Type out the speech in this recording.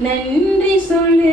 நன்றி சொல்லு.